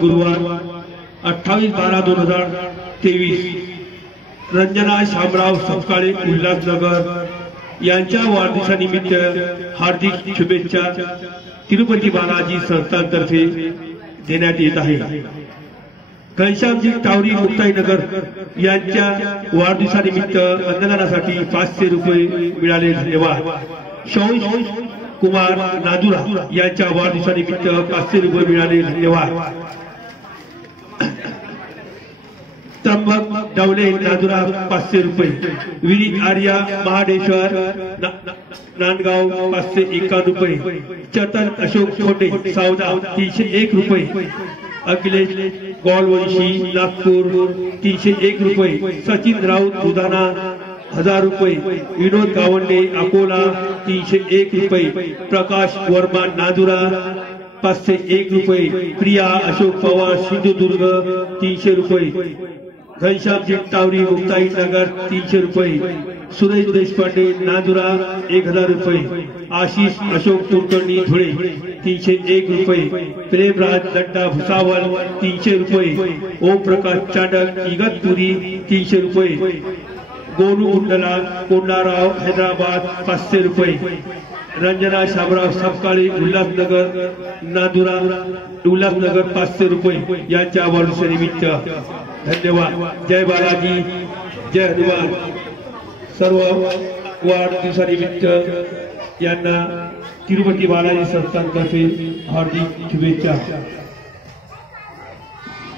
गुरुवार 28/12/2023 रंजना शामराव सपकाळे उल्हासनगर यांच्या वाढदिवसानिमित्त हार्दिक शुभेच्छा तिरुपती बालाजी संस्थानतर्फे देण्यात येत आहे। घनश्यामजी टावरी मुक्ताईनगर यांच्या वाढदिवसानिमित्त अन्नदानासाठी 500 रुपये मिळाले, धन्यवाद। शौश कुमार नादुरा यांच्या वाढदिवसानिमित्त 500 रुपये मिळाले, धन्यवाद। त्र्यंबक डवले नादुरा 500 रुपये। विनीत आर्या महाडेश्वर नांदगाव 551 रुपये। चेतन अशोक छोटे सावदा 301 रुपये। अखिलेश गोलवंशी नागपूर 301 रुपये। सचिन राऊत बुधाना 1000 रुपये। विनोद गावंडे अकोला 301 रुपये। प्रकाश वर्मा नादुरा 501 रुपये। प्रिया अशोक पवार सिंधुदुर्ग 300 रुपये। घनश्यामजी टावरी मुक्ताईनगर 300 रुपये। सुरेश देशपांडे नादुरा 1000 रुपये। आशिष अशोक कुलकर्णी धुळे 301 रुपये। प्रेमराज लड्डा भुसावल 300 रुपये। ओम प्रकाश चांडक इगतपुरी 300 रुपये। गोलू कुंडला कोंडाराव हैदराबाद 500 रुपये। रंजना शामराव सपकाळे उल्हासनगर नादुरा उल्हासनगर 500 रुपये यांच्या वाढदिवसानिमित्त धन्यवाद। जय बालाजी, जय हनुमान। सर्व वाढदिवसानिमित्त यांना तिरुपती बालाजी संस्थानतर्फे हार्दिक शुभेच्छा।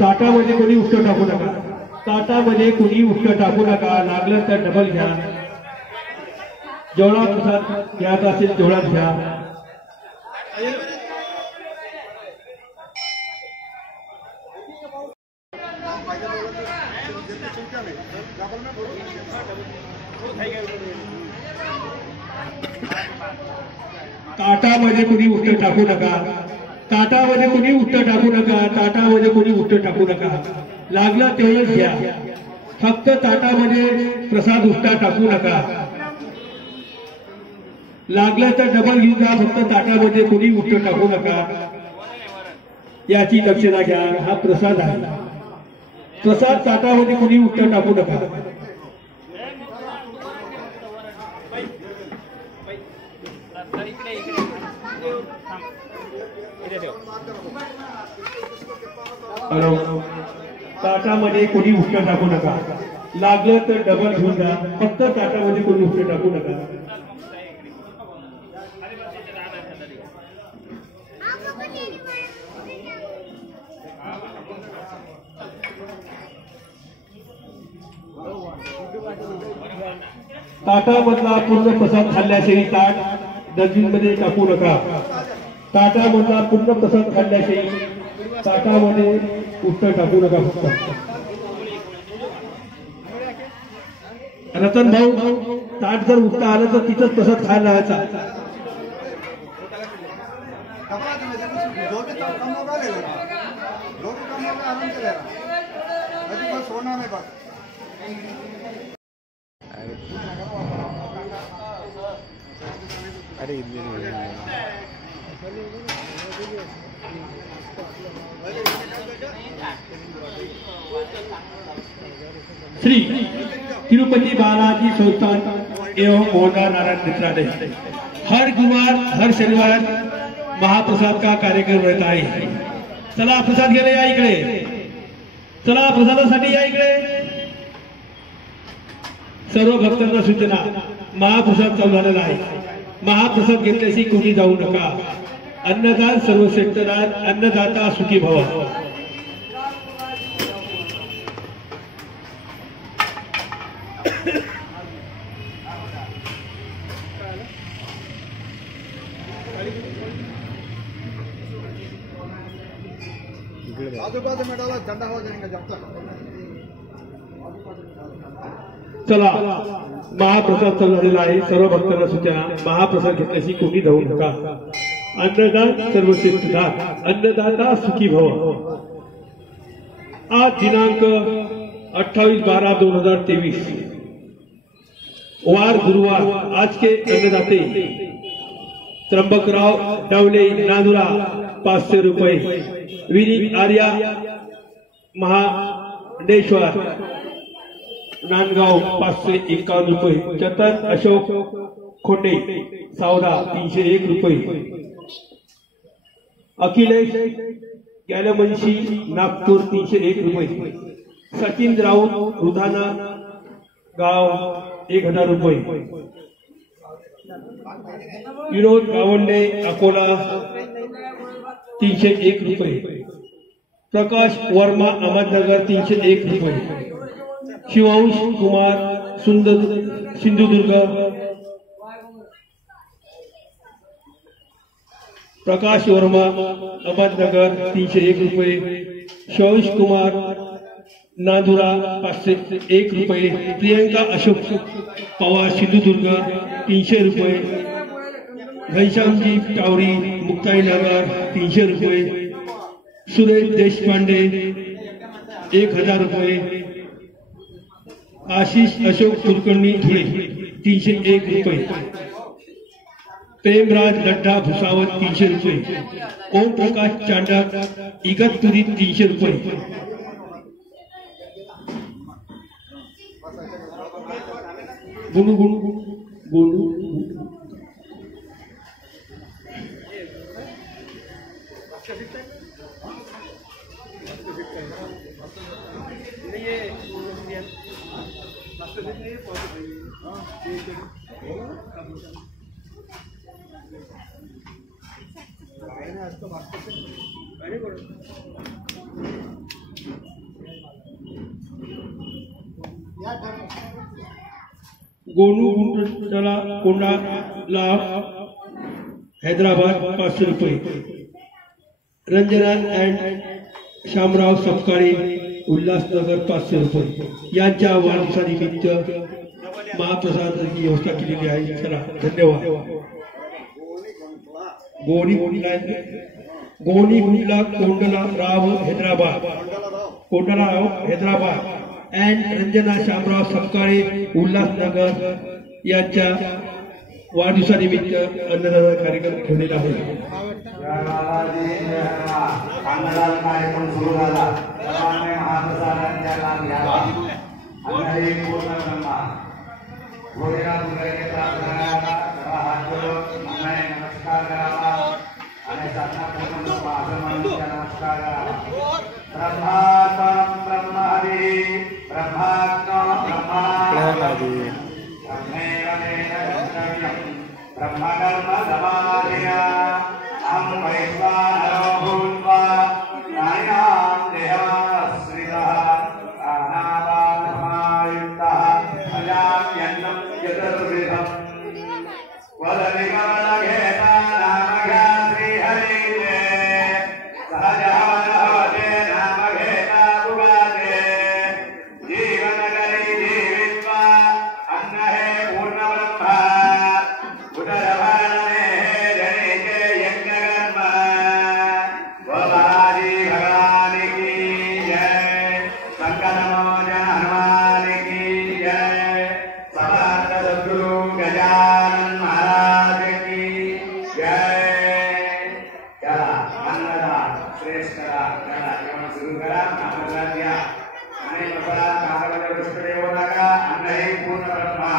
ताटामध्ये कोणी उष्ट टाकू नका, ताटामध्ये कोणी उष्ट टाकू नका, लागलं तर डबल घ्या। जेवढा प्रसाद घ्यायचा असेल तेवढाच घ्या। ताटामध्ये कोणी उष्ट टाकू नका, ताटामध्ये कोणी उष्ट टाकू नका, ताटामध्ये कोणी उष्ट टाकू नका, लागलं तेवढंच घ्या। फक्त ताटामध्ये प्रसाद उष्टा टाकू नका, लागलं तर डबल घेऊन जा। फक्त ताटामध्ये कोणी उष्ट टाकू नका याची दक्षता घ्या। हा प्रसाद आहे, प्रसाद ताटामध्ये कोणी उष्ट टाकू नका। ताटामध्ये कोणी उष्ट टाकू नका, लागलं तर डबल घेऊन जा। फक्त ताटामध्ये कोणी उष्ट टाकू नका। ताटामधला पूर्ण प्रसाद खाल्ल्याशिवाय ताट डस्टबिनमध्ये टाकू नका। ताटामधला पूर्ण प्रसाद खाल्ल्याशिवाय ताटामध्ये उष्ट टाकू नका। फक्त रतन भाऊ, ताट जर उष्ट आलं तर तिथंच प्रसाद खायला लावायचा। श्री तिरुपति बालाजी संस्थान एवं मोहनदास नारायण नेत्रालय हर गुरुवार हर शनिवार महाप्रसाद का कार्यक्रम रहता है। चला प्रसाद घ्यायला या इकडे, चला प्रसादासाठी या इकडे। सर्व भक्तांना सूचना, महाप्रसाद चालू झालेला आहे। महाप्रसाद घेतल्याशी कोणी जाऊ नका। अन्नदान सर्वश्रेष्ठ दान, अन्नदाता सुखी भव। चला महाप्रसाद चालू झालेला आहे। सर्व भक्तांना सूचना, महाप्रसाद घेतल्याशी कोणी जाऊ नका। अन्नदान सर्वश्रेष्ठ दान, अन्नदाता सुखी भव। आज दिनांक 28/12/2023 वार गुरुवार। आज के अन्नदाते त्र्यंबकराव डवले नादुरा 500 रुपये। विनीत आर्या महाडेश्वर नांदगाव 551 रुपये, चतन अशोक खोटे सावदा 301 रुपये, अखिलेश गॅलमंशी नागपूर 301 रुपये, सचिन राऊत रुधाना गाव 1000 रुपये, विनोद गावंडे अकोला 301 रुपये, प्रकाश वर्मा अहमदनगर 301 रुपये, शिवांश कुमार सिंधुदुर्ग, प्रकाश वर्मा अहमदनगर 301 रुपये, शिवांश कुमार नांदुरा 501 रुपये, प्रियंका अशोक पवार सिंधुदुर्ग 300 रुपये, घनश्यामजी टावरी मुक्ताईनगर 300 रुपये, सुरेश देशपांडे 1000 रुपये, आशीष अशोक कुलकर्णी धुळे 301 रुपये, प्रेमराज लड्डा भुसावळ 300 रुपये, ओम प्रकाश चांडक इगतपुरी 300 रुपये, गुणू गुणू गुणू गोनू गुंटला कोंडाला हैदराबाद 500 रुपये, रंजना अँड शामराव सपकाळे उल्हासनगर 500 रुपये यांच्या वाढदिवसानिमित्त महाप्रसादाची व्यवस्था केलेली आहे. चला धन्यवाद. गोनी गुंडला कोंडला राव हैदराबाद अँड रंजना शामराव सपकाळे उल्हासनगर यांच्या वाढदिवसानिमित्त अन्नदान कार्यक्रम ठेवलेला आहे. अन्नदान कार्यक्रम सुरू झाला. सर्वांनी महाप्रसादांचा लाभ घ्यावा. अन्नही पूर्ण ब्रह्मा भोजनात उदयाचे प्राप्त करावा. सर्व हात जोडून अन्नाने नमस्कार करावा आणि साधना पूर्ण ब्रह्मा असं म्हणून नमस्कार करावा. ब्रह्मात्मं ब्रह्मादि ब्रह्मात्मा ब्रह्मादि ब्रह्मेव तेन गन्तव्यं ब्रह्मकर्म समाधिना अहं वैश्वानरो भूत्वा नायां देहाश्रितः प्राणापानसमायुक्तः अजाम्यन्नं चतुर्विधम् वदविकमलघेता नामघ्या श्रीहरिते सहजहवनहवते नामघेता पुगाते जीवनकरी जीवित्वा अन्न हे पूर्णब्रह्म उदरभरणे हे जनिके यज्ञकर्म बालाजी भगवान की जय. संकटमोचन हनुमान की जय. समर्थ सद्गुरु गजानन महाराज की जय. चला अन्नदान श्रेष्ठ चला जेवण सुरू करा. अन्नदान द्या आणि प्रसाद कागदावर वृष्ट देऊ नका. अन्न हे पूर्ण ब्रह्मा.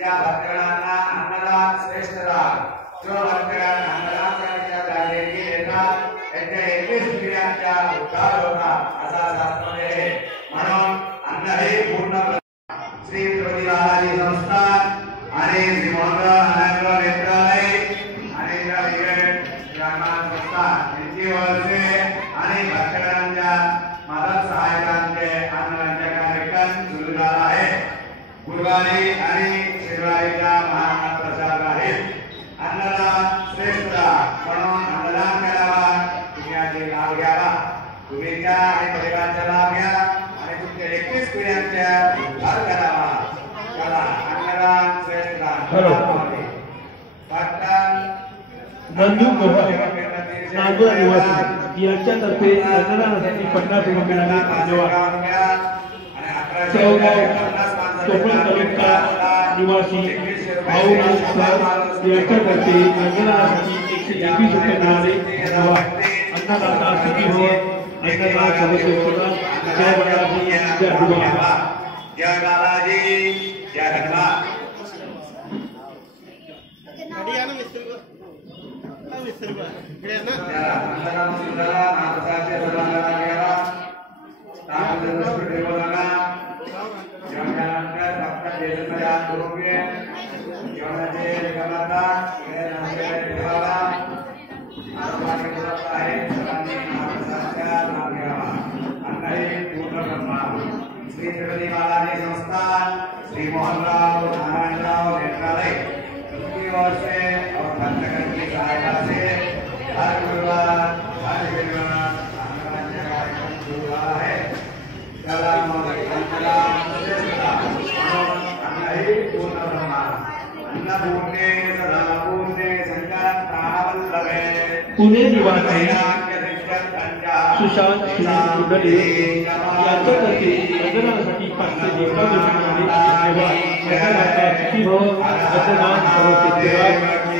या भक्तांना अन्नदान श्रेष्ठ दान. जो भक्तांना अन्नदान करण्याच्या जागेची येतात त्यांच्या 21 पिढ्यांचा उद्धार होता असा शास्त्र आहे. म्हणून अन्न हे पूर्ण श्री तिरुपती बालाजी संस्थान आणि श्री मोहन अनांग नेत्रालय आणि ग्रामान संस्थान यांची वर्षे आणि भक्तांच्या मदत सहायकांचे अन्नदानाचा कार्यक्रम सुरू झाला आहे. गुरुवारी आणि शनिवारीचा महाप्रसाद आहे. अन्नदान श्रेष्ठ म्हणून अन्नदान करावा. तुम्ही याचे लाभ घ्यावा. तुम्हीच्या आणि परिवाराचा लाभ घ्या आणि तुमच्या 21 पिढ्यांचा उद्धार करावा. चला अन्नदान श्रेष्ठ नंदू नागपूर निवासी यांच्यातर्फे अन्नदानासाठी 50 रुपये मिळाले. धन्यवाद. कोकण तालुका निवासी भाऊराव सर यांच्यातर्फे अन्नदानासाठी 121 रुपये मिळाले. धन्यवाद. अन्नदाता सुखी हो, अन्नदाता सर्वस्व होगा। जय बालाजी, जय हनुमान। जय बालाजी, जय हनुमान। श्री त्रिवेणी बालाजी संस्थान श्री मोहनराव नारायणराव नेत्रालय की ओर से और भक्तगण की सहायता से हर गुरुवार हर शनिवार अन्नदान कार्यक्रम शुरू हुआ है। सलाम अन्नपूर्णे सदा पूर्णे संचार प्राणवल्लभे पुणे निवासी सुशांत कुंडले यांच्यातर्फे मतदानासाठी 500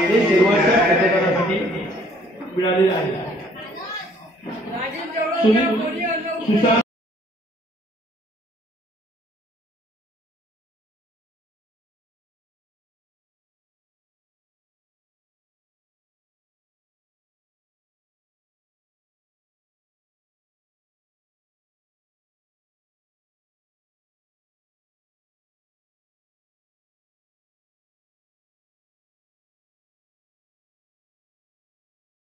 हे सर्वांच्या मतदानासाठी मिळाले आहे। सुशांत